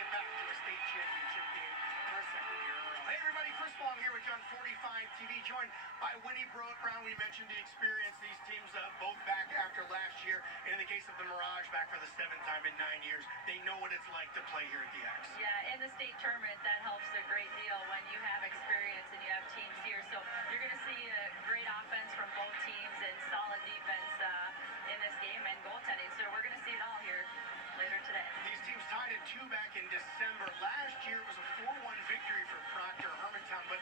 get back to a state championship game for a second year in a row. Hey everybody, Chris Long here with Gun 45 TV, joined by Winnie Brown. We mentioned the experience. These teams both back after last year, and in the case of the Mirage, back for the 7th time in 9 years. They know what it's like to play here at the X. Yeah, in the state tournament, that helps a great deal when you have experience and you have teams here. So you're going to see a great offense from both teams and solid defense in this game and goaltending. So we're going to see it all here later today. These teams tied at 2 back in December. Last year it was a 4-1 victory for Proctor Hermantown, but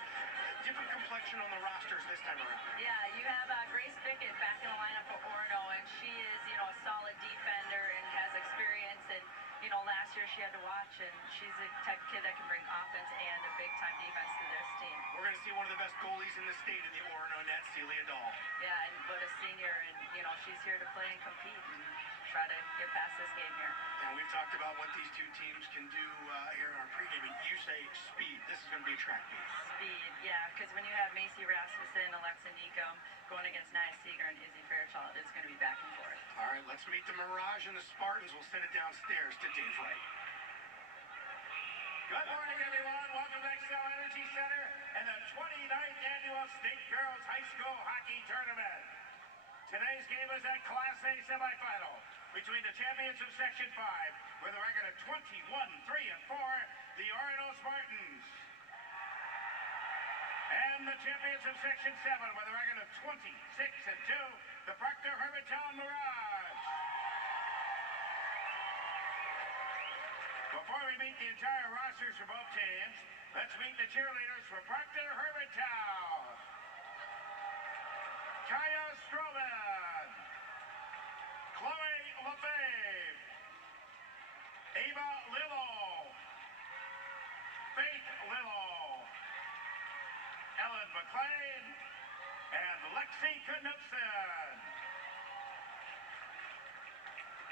different complexion on the rosters this time around. Yeah, you have Grace Bickett back in the lineup for Orono, and she is, a solid defender and has experience. And, last year she had to watch, and she's the type of kid that can bring offense and a big-time defense to this team. We're going to see one of the best goalies in the state in the Orono net, Celia Dahl. Yeah, but a senior, and, she's here to play and compete and try to get past this game here. And we've talked about what these two teams can do here in our pregame. You say speed. This is going to be a track meet. Speed, yeah, because when you have Macy Rasmussen, Alexa Nikom going against Nia Seeger and Izzy Fairchild, it's going to be back and forth. All right, let's meet the Mirage and the Spartans. We'll send it downstairs to Dave Wright. Good morning, everyone. Welcome to Xcel Energy Center and the 29th Annual State Girls High School Hockey Tournament. Today's game is a Class A semifinal between the champions of Section 5 with a record of 21-3-4, the Orono Spartans, and the champions of Section 7 with a record of 26-2, the Proctor Hermantown Mirage. Before we meet the entire rosters for both teams, let's meet the cheerleaders for Proctor Hermantown. Kaya Stroman, Chloe Lefebvre, Ava Lillo, Faith Lillo, Ellen McLean, and Lexi Knudsen.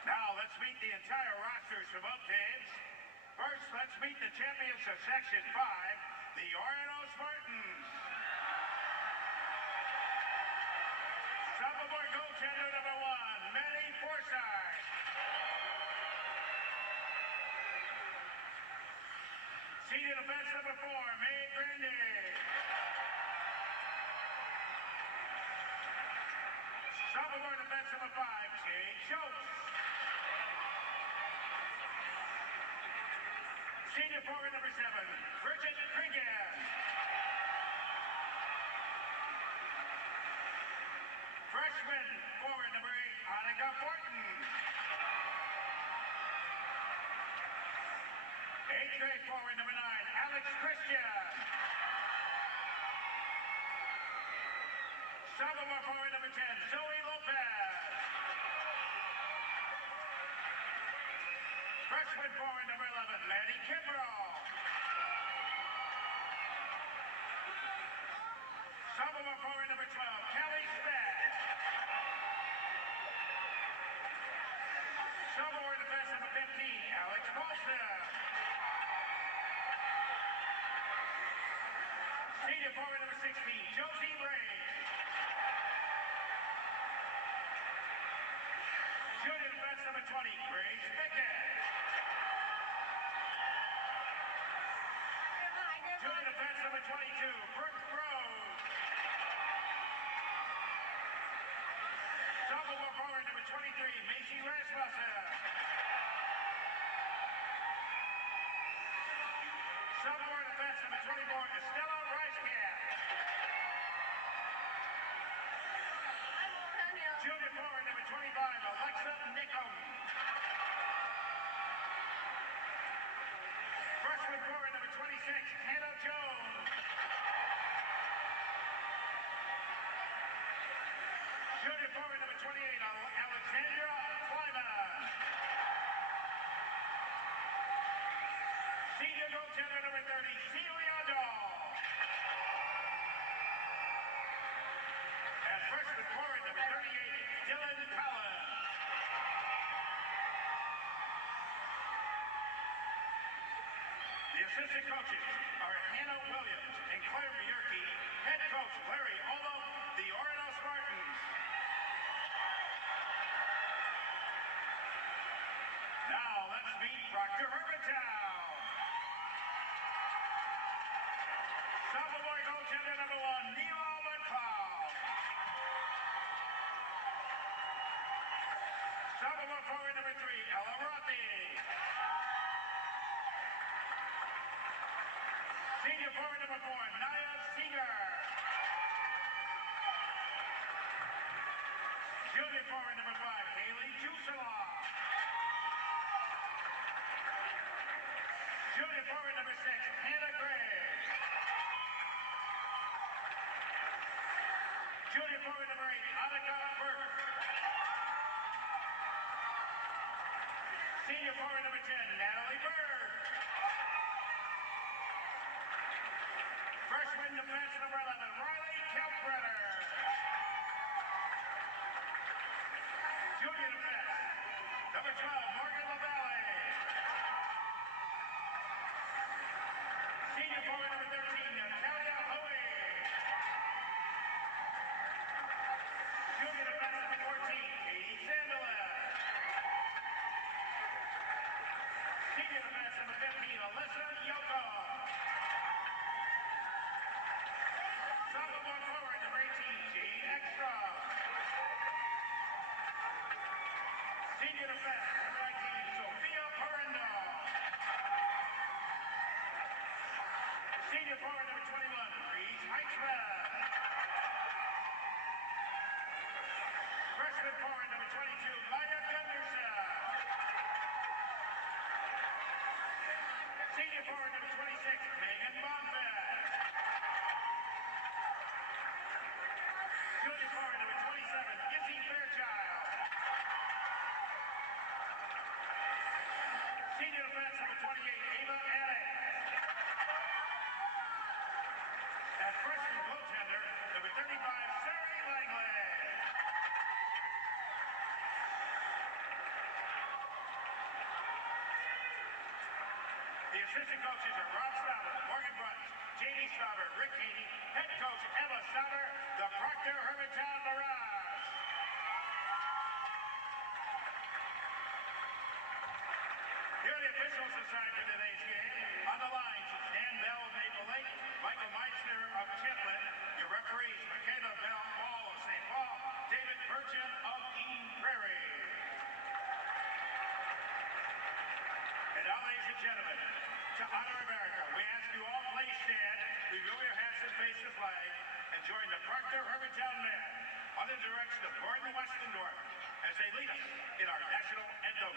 Now let's meet the entire rosters for both teams. First, let's meet the champions of Section 5, the Orono Spartans. Sophomore goaltender number 1, Maddie Forsythe. Senior defense number 4, May Grande. Sophomore defense number 5, Jade Schultz. Senior forward number 7, Bridget Cregan. Freshman forward number 8, Annika Fortin. 8th grade forward number 9, Alex Christian. Sophomore forward number 10, Zoe Lopez. Freshman forward number 11, Maddie Kimbrough. Sophomore forward number 12, Kelly Spett. Sophomore defense number 15, Alex Bolster. Senior forward number 16, Josie Bray. Junior defense number 20, Grace Bickett. Junior defense number 22, Brooke Rose. Sophomore forward number 23, Macy Rasmussen. Sophomore defense number 24, Estella Ricecat. Junior forward number 25, Alexa Nikom. Freshman forward number 26, Hannah Jones. Junior forward number 28, Alexandra Kleiman. Senior goaltender number 30, Celia Dahl. And freshman forward number 38, Dylan Collins. The assistant coaches are Hannah Williams and Claire Bierke, head coach Larry Olmo, the Orono Spartans. Now let's meet Proctor Hermantown. Sophomore goaltender number 1, Nilo McLeod. Sophomore forward number 3, Ella Rothi. Senior forward number 4, Naya Seeger. Junior forward number 5, Haley Jusela. Junior forward number 6, Hannah Gray. Junior forward number 8, Annika Burke. Senior forward number 10, Natalie Bird. Freshman defense number 11, Riley Kelbrenner. Junior defense number 12, Morgan LaValle. Senior forward number 13, Natalia Hoey. Junior defense number 14, Katie Sandelas. Senior defense number 15, Alyssa Yoko. Sophomore forward number 18, Jane Ekstrom. Senior defense number 19, Sophia Parendo. Senior forward number 21, Reese Heichman. Freshman forward number 22, Maya Gunderson. Senior forward number 26, Megan Bonfett. Junior forward number 27, Izzy Fairchild. Senior defense number 28, Ava Addick. And freshman goaltender number 35, Sarah Langley. The assistant coaches are Rob Stauber, Morgan Brunt, J.D. Stauber, Rick Haney, head coach Emma Stauber, the Proctor Hermantown Mirage. Here are the officials assigned for today's game. On the lines, Dan Bell of Maple Lake, Michael Meissner of Chitlin. Your referees, Michaela Bell of St. Paul, David Burchin of Eden Prairie. And now, ladies and gentlemen, to honor America, we ask you all please stand, remove your hats and face the flag, and join the Proctor Hermantown Band under the direction of Gordon Westendorf as they lead us in our national anthem.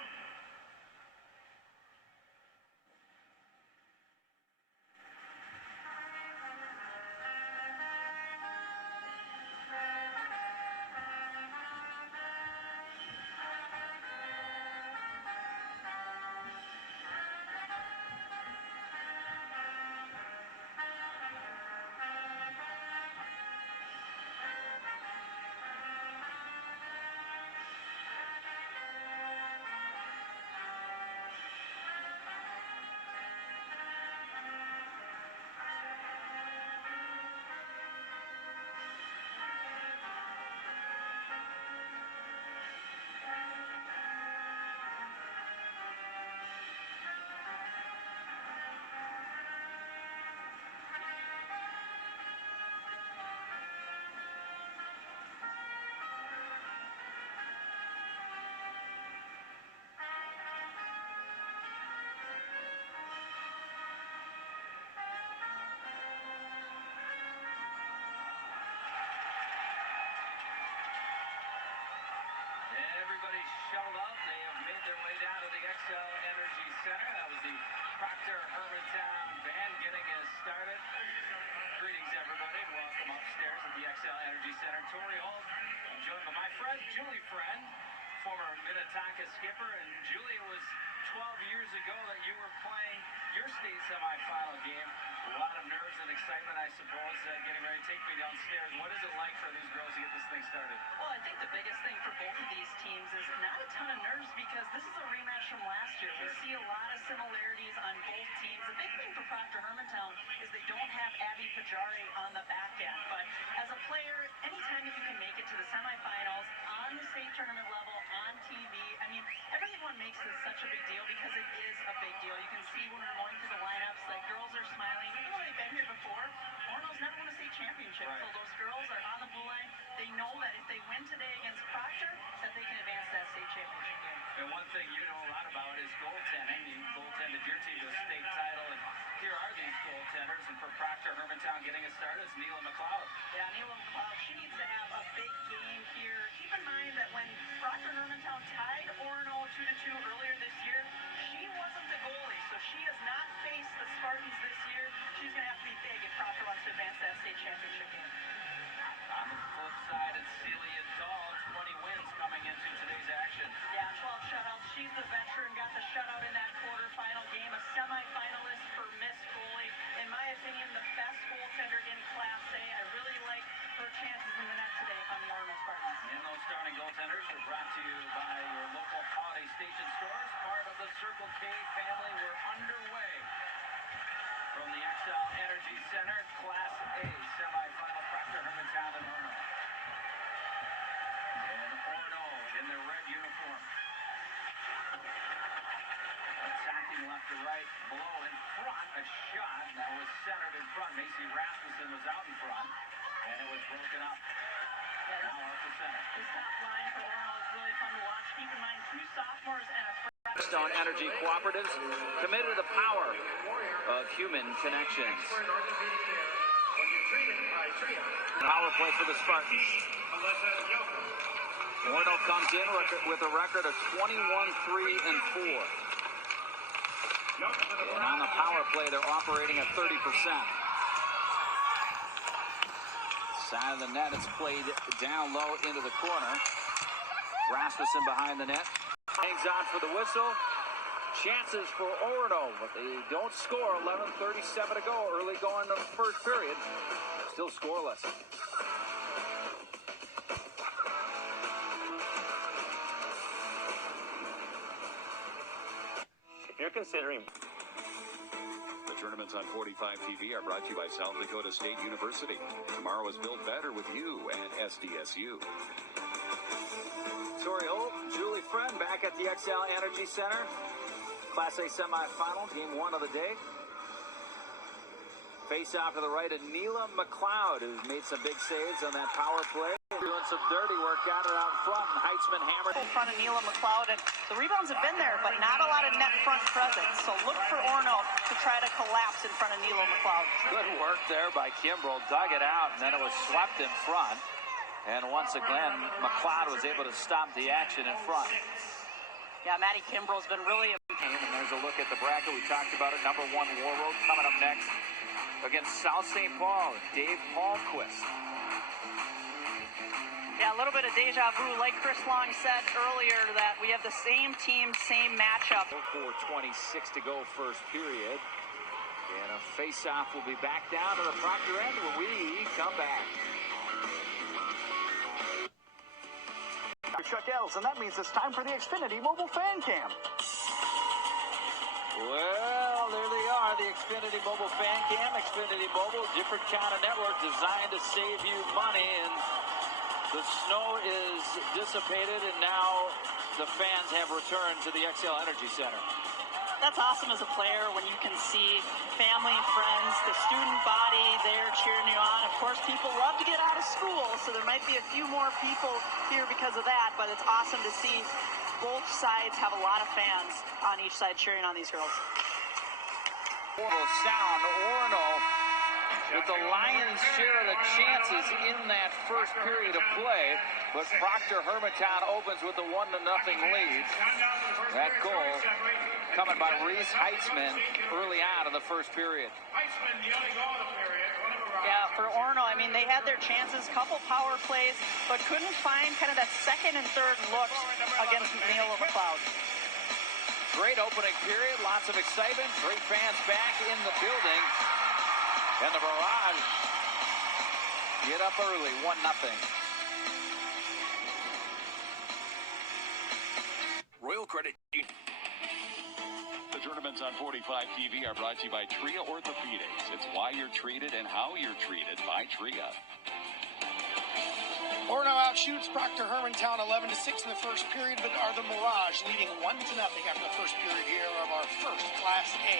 Everybody shoveled up. They have made their way down to the XL Energy Center. That was the Proctor Hermantown Band getting us started. Greetings, everybody, and welcome upstairs at the XL Energy Center. Tori Holt, I'm joined by my friend, Julie Friend, former Minnetonka skipper. And Julie, it was 12 years ago that you were playing your state semifinal game. A lot of nerves and excitement, I suppose, getting ready to take me downstairs. What is it like for these girls to get this thing started? Well, I think the biggest thing for both of these teams is not a ton of nerves because this is a rematch from last year. We see a lot of similarities on both teams. The big thing for Proctor Hermantown is they don't have Abby Pajari on the back end. But as a player, anytime that you can make it to the semifinals on the state tournament level, on TV, I mean, everyone makes this such a big deal because it is a big deal. You can see when we're going through the lineups, like girls are smiling. Even though they've been here before, more championship. Right. So those girls are on the blue line. They know that if they win today against Proctor, that they can advance that state championship game. And one thing you know a lot about is goaltending. You goaltended your team to a state title, and here are these goaltenders. And for Proctor Hermantown getting us started is Neela McLeod. Yeah, Neela McLeod, she needs to have a big game here. Keep in mind that when Proctor Hermantown tied Orono 2-2 earlier this year, she wasn't the goalie, so she has not faced the Spartans this year. She's going to have to be big if Proctor wants to advance that state championship game. On the flip side, it's Celia Dahl, 20 wins coming into today's action. Yeah, 12 shutouts. She's the veteran, got the shutout in that quarterfinal game, a semifinalist for Miss Goalie. In my opinion, the best goaltender in Class A. I really like her chances in the net today on the Orono Spartans. And those starting goaltenders are brought to you by your local holiday station stores, part of the Circle K family. We're underway from the XL Energy Center, Class A semifinal, Proctor Hermantown and Orono. And Orono in their red uniform. Attacking left to right, blow in front, a shot that was centered in front. Macy Rasmussen was out in front, and it was broken up. Now off the center. This top line for Orono is really fun to watch. Keep in mind, 2 sophomores and a freshman. Stone Energy Cooperatives, committed to the power of human connections. Power play for the Spartans. Orono comes in with a record of 21-3-4. And on the power play, they're operating at 30%. Side of the net, it's played down low into the corner. Rasmussen behind the net. Hangs on for the whistle. Chances for Orono, but they don't score. 11:37 to go. Early going to the first period. Still scoreless. If you're considering... The tournaments on 45 TV are brought to you by South Dakota State University. Tomorrow is built better with you and SDSU. Tori Holt, Julie Friend back at the XL Energy Center. Class A semifinal, game 1 of the day. Face off to the right of Neela McLeod, who's made some big saves on that power play. Doing some dirty work, got it out front, and Heitzman hammered In front of Neela McLeod, and the rebounds have been there, but not a lot of net front presence. So look for Orono to try to collapse in front of Neela McLeod. Good work there by Kimbrell, dug it out, and then it was swept in front. And once again, McLeod was able to stop the action in front. Yeah, Maddie Kimbrell's been really... And there's a look at the bracket. We talked about it. Number 1, War Road coming up next against South St. Paul, Dave Paulquist. Yeah, a little bit of deja vu. Like Chris Long said earlier, that we have the same team, same matchup. 4:26 to go first period. And a face-off will be back down to the Proctor end when we come back. Chuck Els, and that means it's time for the Xfinity Mobile Fan Cam. Well, there they are, the Xfinity Mobile Fan Cam. Xfinity Mobile, different kind of network designed to save you money. And the snow is dissipated, and now the fans have returned to the XL Energy Center. That's awesome as a player when you can see family, friends, the student body there cheering you on. Of course, people love to get out of school, so there might be a few more people here because of that, but it's awesome to see both sides have a lot of fans on each side cheering on these girls. Sound, Orono with the lion's share of the chances in that first period of play, but Proctor Hermantown opens with a 1-0 lead. That goal coming by Reese Heitzman early on in the first period. Yeah, for Orono, I mean, they had their chances, couple power plays, but couldn't find kind of that second and third looks against Neela McLeod. Great opening period, lots of excitement, great fans back in the building. And the Barrage get up early, 1-0. Royal Credit Union. The tournaments on 45 TV are brought to you by Tria Orthopedics. It's why you're treated and how you're treated by Tria. Orono outshoots Proctor Hermantown 11-6 in the first period, but are the Mirage leading 1-0 after the first period here of our first Class A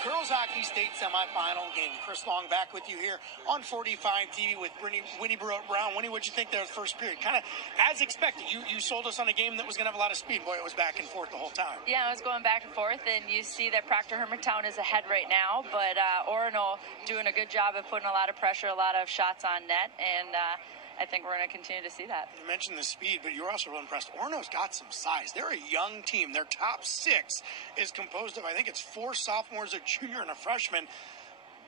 Girls Hockey State semifinal game. Chris Long back with you here on 45 TV with Winnie Brown. Winnie, what'd you think there the first period? Kind of as expected. You sold us on a game that was going to have a lot of speed. Boy, it was back and forth the whole time. Yeah, it was going back and forth, and you see that Proctor Hermantown is ahead right now, but Orono doing a good job of putting a lot of pressure, a lot of shots on net, and I think we're going to continue to see that. You mentioned the speed, but you're also real impressed. Orono's got some size. They're a young team. Their top six is composed of, I think it's 4 sophomores, a junior, and a freshman.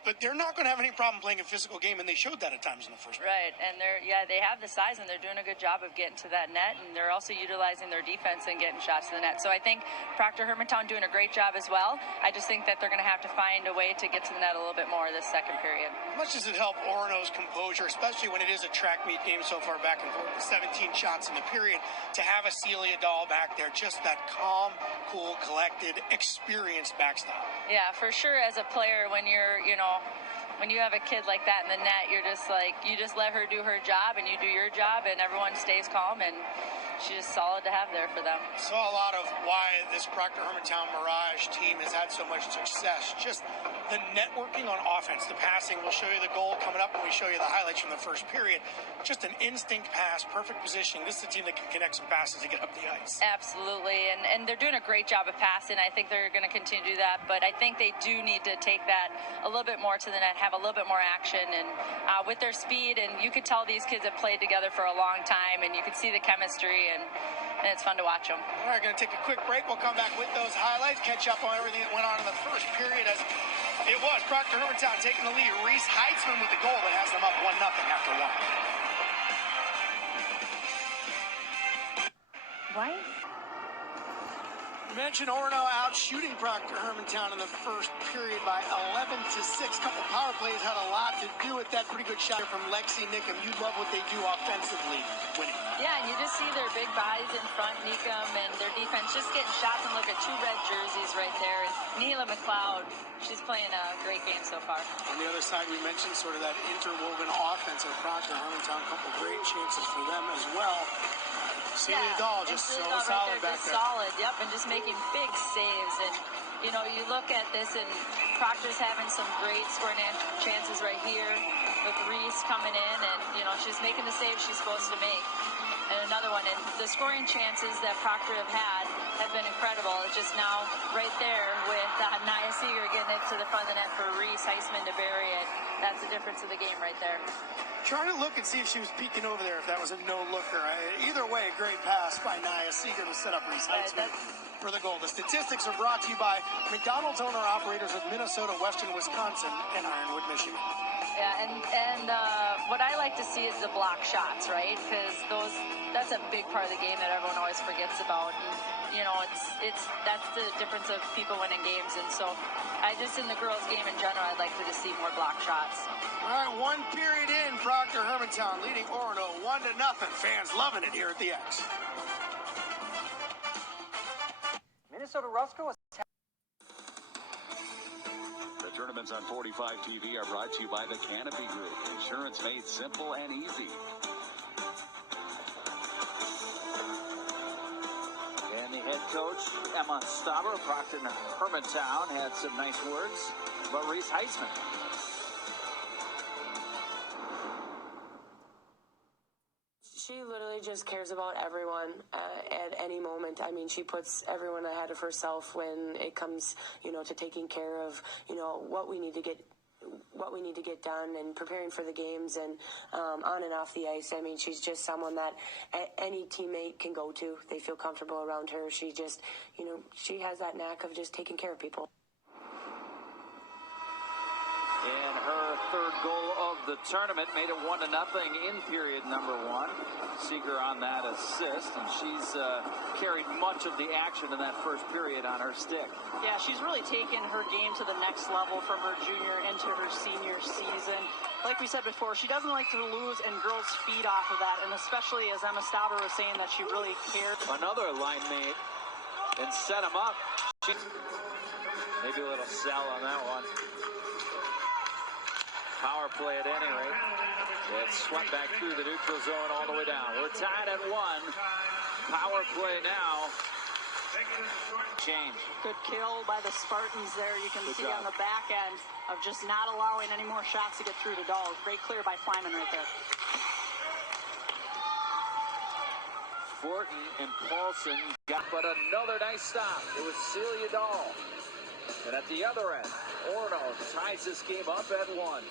But they're not going to have any problem playing a physical game, and they showed that at times in the first period. Right, and they have the size, and they're doing a good job of getting to that net, and they're also utilizing their defense and getting shots to the net. So I think Proctor Hermantown doing a great job as well. I just think that they're going to have to find a way to get to the net a little bit more this second period. How much does it help Orono's composure, especially when it is a track meet game so far back and forth, 17 shots in the period, to have a Celia Dahl back there, just that calm, cool, collected, experienced backstop? Yeah, for sure. As a player, when you're, when you have a kid like that in the net, you're just like, you just let her do her job and you do your job and everyone stays calm, and she's just solid to have there for them. Saw a lot of why this Proctor Hermantown Mirage team has had so much success. Just the networking on offense, the passing. We'll show you the goal coming up when we show you the highlights from the first period. Just an instinct pass, perfect positioning. This is a team that can connect some passes to get up the ice. Absolutely, and they're doing a great job of passing. I think they're going to continue to do that, but I think they do need to take that a little bit more to the net, have a little bit more action, and with their speed, and you could tell these kids have played together for a long time, and you could see the chemistry, and it's fun to watch them. All right, going to take a quick break. We'll come back with those highlights, catch up on everything that went on in the first period, as it was Proctor Hermantown taking the lead. Reese Heitzman with the goal that has them up 1-0 after 1. Why? You mentioned Orono out shooting Proctor Hermantown in the first period by 11-6. Couple power plays had a lot to do with that. Pretty good shot from Lexi Nickham. You love what they do offensively, Winnie. Yeah, and you just see their big bodies in front, Nickham, and their defense just getting shots, and look at 2 red jerseys right there. And Neela McLeod, she's playing a great game so far. On the other side, we mentioned sort of that interwoven offense of Proctor Hermantown. A couple great chances for them as well. Celia Dahl just so solid back there. Solid, yep, and just making big saves. And, you look at this, and Proctor's having some great scoring chances right here with Reese coming in, and, she's making the saves she's supposed to make. And another one, and the scoring chances that Proctor have been incredible. It's just now right there with Nia Seeger getting it to the front of the net for Reese Heitzman to bury it. That's the difference of the game right there. Trying to look and see if she was peeking over there, if that was a no-looker. Either way, a great pass by Nia Seeger to set up Reese Heitzman for the goal. The statistics are brought to you by McDonald's owner-operators of Minnesota, Western Wisconsin, and Ironwood, Michigan. Yeah, and what I like to see is the block shots, right? Because that's a big part of the game that everyone always forgets about. And, that's the difference of people winning games. And so in the girls' game in general, I'd like to just see more block shots. All right, 1 period in, Proctor Hermantown leading Orono 1-0. Fans loving it here at the X. Minnesota Roscoe. The tournaments on 45 TV are brought to you by the Canopy Group. Insurance made simple and easy. And the head coach, Emma Stauber of Proctor Hermantown, had some nice words about Reese Heitzman. She literally just cares about everyone at any moment. I mean, she puts everyone ahead of herself when it comes, to taking care of, what we need to get done and preparing for the games and on and off the ice. I mean, she's just someone that any teammate can go to. They feel comfortable around her. She just, she has that knack of just taking care of people. And her third goal of the tournament made it 1-0 in period number 1. Seeger on that assist, and she's carried much of the action in that first period on her stick. Yeah, she's really taken her game to the next level from her junior into her senior season. Like we said before, she doesn't like to lose, and girls feed off of that, and especially as Emma Stauber was saying that she really cares. Another line mate and set him up. Maybe a little sell on that one. Power play at any rate. It's swept back through the neutral zone all the way down. We're tied at 1. Power play now. Change. Good kill by the Spartans there. You can see job on the back end of just not allowing any more shots to get through to Dahl. Great clear by Flyman right there. Fortin and Paulson got but another nice stop. It was Celia Dahl. And at the other end, Orono ties this game up at 1.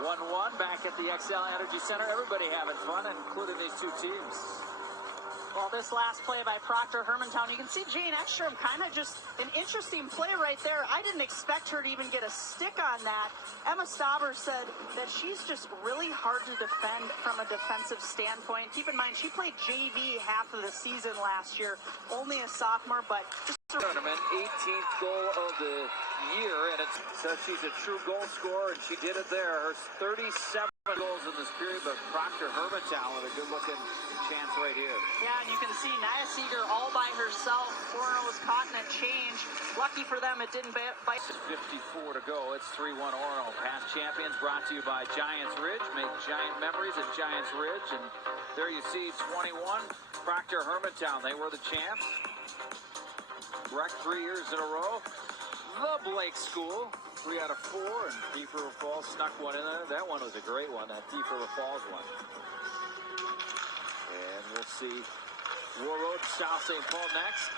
1-1 back at the XL Energy Center. Everybody having fun, including these two teams. Well, this last play by Proctor Hermantown, you can see Jane Ekstrom kind of just an interesting play right there. I didn't expect her to even get a stick on that. Emma Stauber said that she's just really hard to defend from a defensive standpoint. Keep in mind, she played JV half of the season last year, only a sophomore, but just tournament, 18th goal of the year, and it says she's a true goal scorer, and she did it there. Her 37 goals in this period, but Proctor Hermantown with a good-looking chance right here. Yeah, and you can see Nia Seeger all by herself. Orono was caught in a change. Lucky for them, it didn't bite. 54 to go. It's 3-1 Orono. Past champions brought to you by Giants Ridge. Make giant memories at Giants Ridge. And there you see 21, Proctor Hermantown. They were the champs. Wrecked 3 years in a row. The Blake School, 3 out of 4, and Thief River Falls snuck one in there. That one was a great one, that Thief River Falls one. And we'll see War Road, South St. Paul next.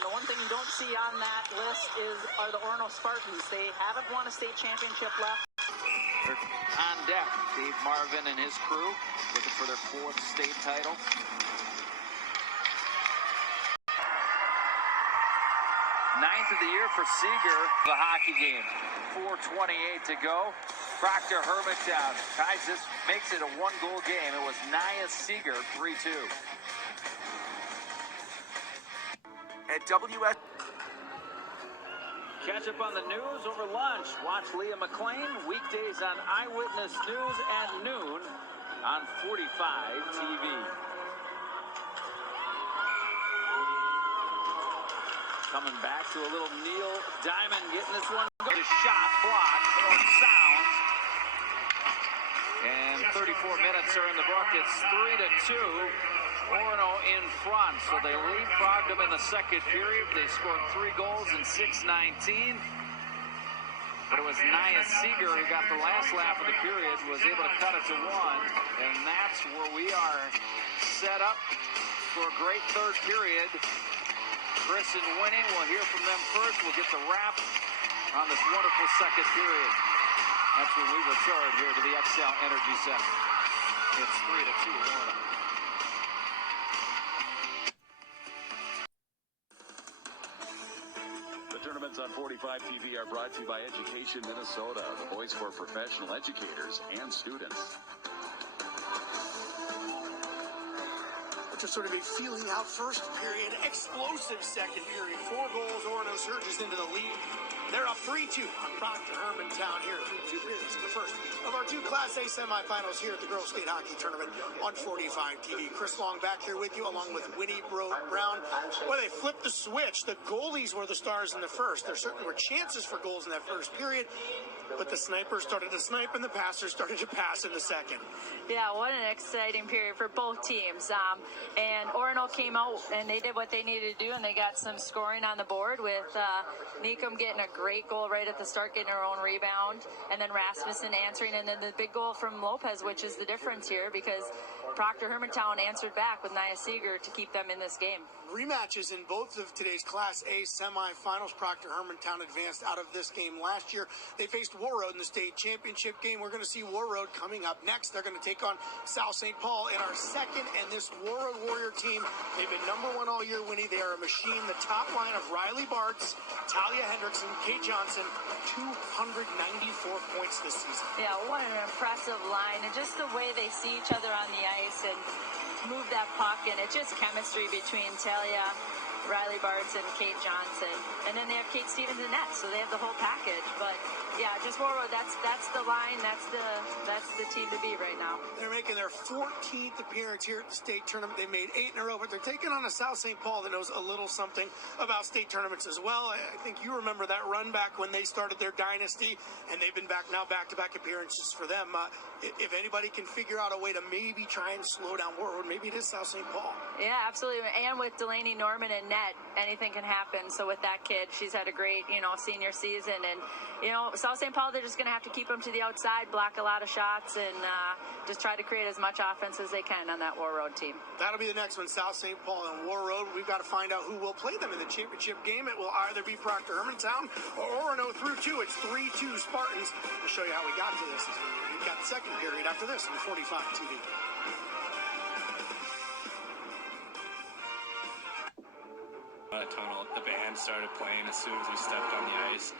The one thing you don't see on that list are the Orono Spartans. They haven't won a state championship left. They're on deck, Dave Marvin and his crew, looking for their 4th state title. Ninth of the year for Seeger, the hockey game. 4:28 to go. Proctor Hermantown ties this, makes it a 1-goal game. It was Nia Seeger, 3-2. At WS. Catch up on the news over lunch. Watch Leah McLean weekdays on Eyewitness News at noon on 45 TV. Coming back to a little Neil Diamond getting this one. His shot blocked. It sounds. And 34 minutes are in the book. It's 3-2. Orono in front. So they leapfrogged them in the second period. They scored 3 goals in 6:19. But it was Nia Seeger who got the last laugh of the period, was able to cut it to 1. And that's where we are set up for a great third period. Chris and Winnie, we'll hear from them first. We'll get the wrap on this wonderful second period. That's when we return here to the XL Energy Center. It's 3-2 Orono. The tournaments on 45 TV are brought to you by Education Minnesota, the voice for professional educators and students. To sort of a feeling out first period, explosive second period. 4 goals, Orono surges into the lead. They're up 3-2 on Proctor Hermantown here through 2 periods. The first of our 2 Class A semifinals here at the Girls State Hockey Tournament on 45 TV. Chris Long back here with you along with Winnie Brown. Well, they flipped the switch. The goalies were the stars in the first. There certainly were chances for goals in that first period, but the snipers started to snipe and the passers started to pass in the second. Yeah, what an exciting period for both teams. And Orono came out and they did what they needed to do, and they got some scoring on the board with Neekum getting a great goal right at the start, getting her own rebound, and then Rasmussen answering, and then the big goal from Lopez, which is the difference here because Proctor Hermantown answered back with Nia Seeger to keep them in this game. Rematches in both of today's Class A semifinals. Proctor Hermantown advanced out of this game last year. They faced War Road in the state championship game. We're going to see War Road coming up next. They're going to take on South St. Paul in our second, and this War Road Warrior team, they've been #1 all year, Winnie. They are a machine. The top line of Riley Bartz, Talia Hendrickson, Kate Johnson, 294 points this season. Yeah, what an impressive line, and just the way they see each other on the ice and move that puck, and it's just chemistry between Talia Riley Bartz and Kate Johnson. And then they have Kate Stevens in net, so they have the whole package. But yeah, just Warroad, that's the line, that's the team to beat right now. They're making their 14th appearance here at the state tournament. They made 8 in a row, but they're taking on a South St. Paul that knows a little something about state tournaments as well. I think you remember that run back when they started their dynasty, and they've been back now, back-to-back appearances for them. If anybody can figure out a way to maybe try and slow down Warroad, maybe it is South St. Paul. Yeah, absolutely. And with Delaney Norman in net, anything can happen. So with that kid, she's had a great, senior season. And, South St. Paul, they're just going to have to keep them to the outside, block a lot of shots, and just try to create as much offense as they can on that Warroad team. That'll be the next one, South St. Paul and Warroad. We've got to find out who will play them in the championship game. It will either be Proctor Hermantown or Orono through 2. It's 3-2 Spartans. We'll show you how we got to this. We've got the second period after this on 45 TV. Tunnel. The band started playing as soon as we stepped on the ice.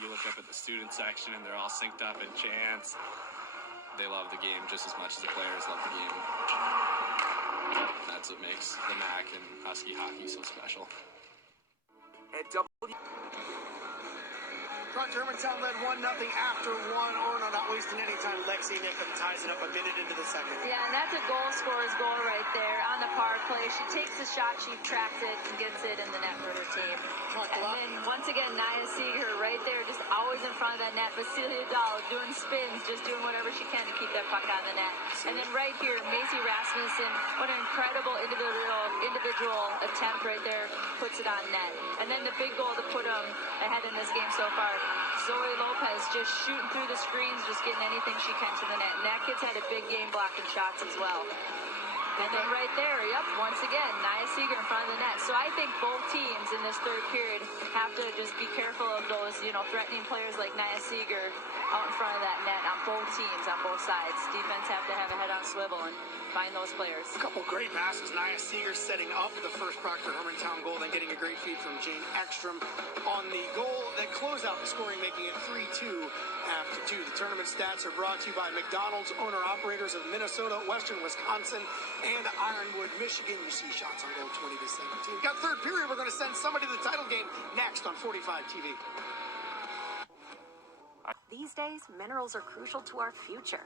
You look up at the student section and they're all synced up in chants. They love the game just as much as the players love the game. That's what makes the MAC and Husky hockey so special. At Proctor Hermantown led 1-0 after 1. Orono not wasting any time. Lexi Nickham ties it up a minute into the second. Yeah, and that's a goal scorer's goal right there on the power play. She takes the shot, she tracks it, and gets it in the net for her team. And then once again, Nia Seeger right there, just always in front of that net. Vasilia Dahl doing spins, just doing whatever she can to keep that puck on the net. And then right here, Macy Rasmussen, what an incredible individual attempt right there, puts it on net. And then the big goal to put them ahead in this game so far, Zoe Lopez just shooting through the screens, just getting anything she can to the net. And that kid's had a big game blocking shots as well. And then right there, once again, Nia Seeger in front of the net. So I think both teams in this third period have to just be careful of those, threatening players like Nia Seeger out in front of that net on both teams, on both sides. Defense have to have a head on swivel and find those players. A couple great passes. Nia Seeger setting up the first Proctor Hermantown goal, then getting a great feed from Jane Ekstrom on the goal that closed out the scoring, making it 3-2 after 2. The tournament stats are brought to you by McDonald's, owner-operators of Minnesota, Western Wisconsin, and Ironwood, Michigan. You see shots on goal 20-17. Got third period. We're going to send somebody to the title game next on 45 TV. These days, minerals are crucial to our future.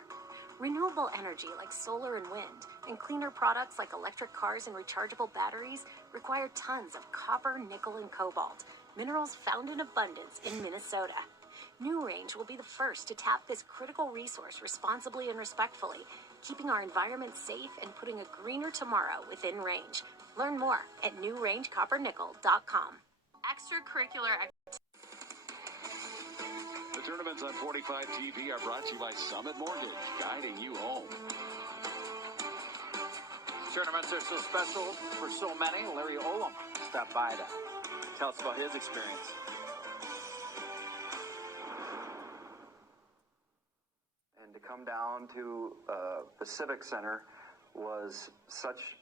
Renewable energy like solar and wind, and cleaner products like electric cars and rechargeable batteries require tons of copper, nickel, and cobalt, minerals found in abundance in Minnesota. New Range will be the first to tap this critical resource responsibly and respectfully, keeping our environment safe and putting a greener tomorrow within range. Learn more at newrangecoppernickel.com. Extracurricular activities. The tournaments on 45 TV are brought to you by Summit Mortgage, guiding you home. Tournaments are so special for so many. Larry Olam stopped by to tell us about his experience. And to come down to the Civic Center was such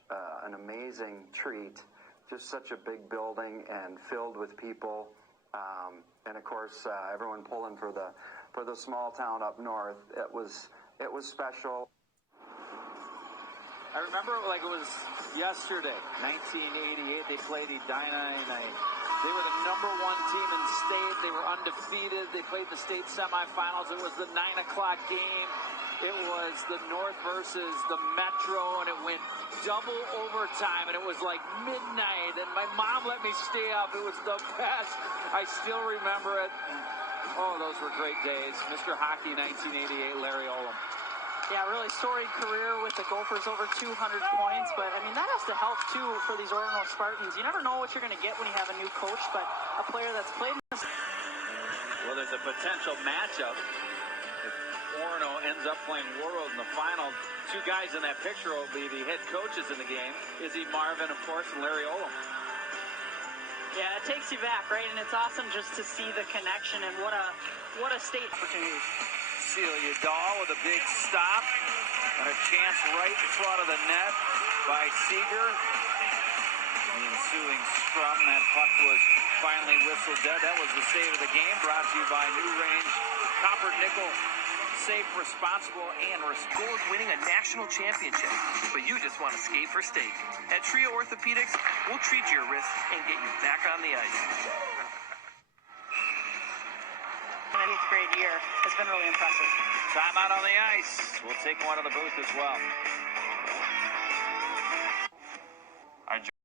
an amazing treat. Just such a big building and filled with people. And of course, everyone pulling for the small town up north. It was special. I remember it like it was yesterday, 1988. They played Edina, and they were the #1 team in state. They were undefeated. They played the state semifinals. It was the 9 o'clock game. It was the North versus the Metro, and it went double overtime, and it was like midnight, and my mom let me stay up. It was the best. I still remember it. Oh, those were great days. Mr. Hockey 1988, Larry Olam. Yeah, really storied career with the Gophers, over 200 points, but I mean, that has to help too for these Orono Spartans. You never know what you're going to get when you have a new coach, but a player that's played in this. Well, there's a potential matchup. If Orono ends up playing Warroad in the final, two guys in that picture will be the head coaches in the game. Izzy Marvin, of course, and Larry Olam. Yeah, it takes you back, right? And it's awesome just to see the connection and what a state opportunity. Celia Dahl with a big stop and a chance right in front of the net by Seeger. The ensuing scrum, that puck was finally whistled dead. That was the save of the game, brought to you by New Range Copper Nickel. Safe, responsible, and Goal is winning a national championship, but you just want to skate for state. At Trio Orthopedics, we'll treat your wrist and get you back on the ice. My 8th grade year has been really impressive. Time out on the ice. We'll take one to the booth as well.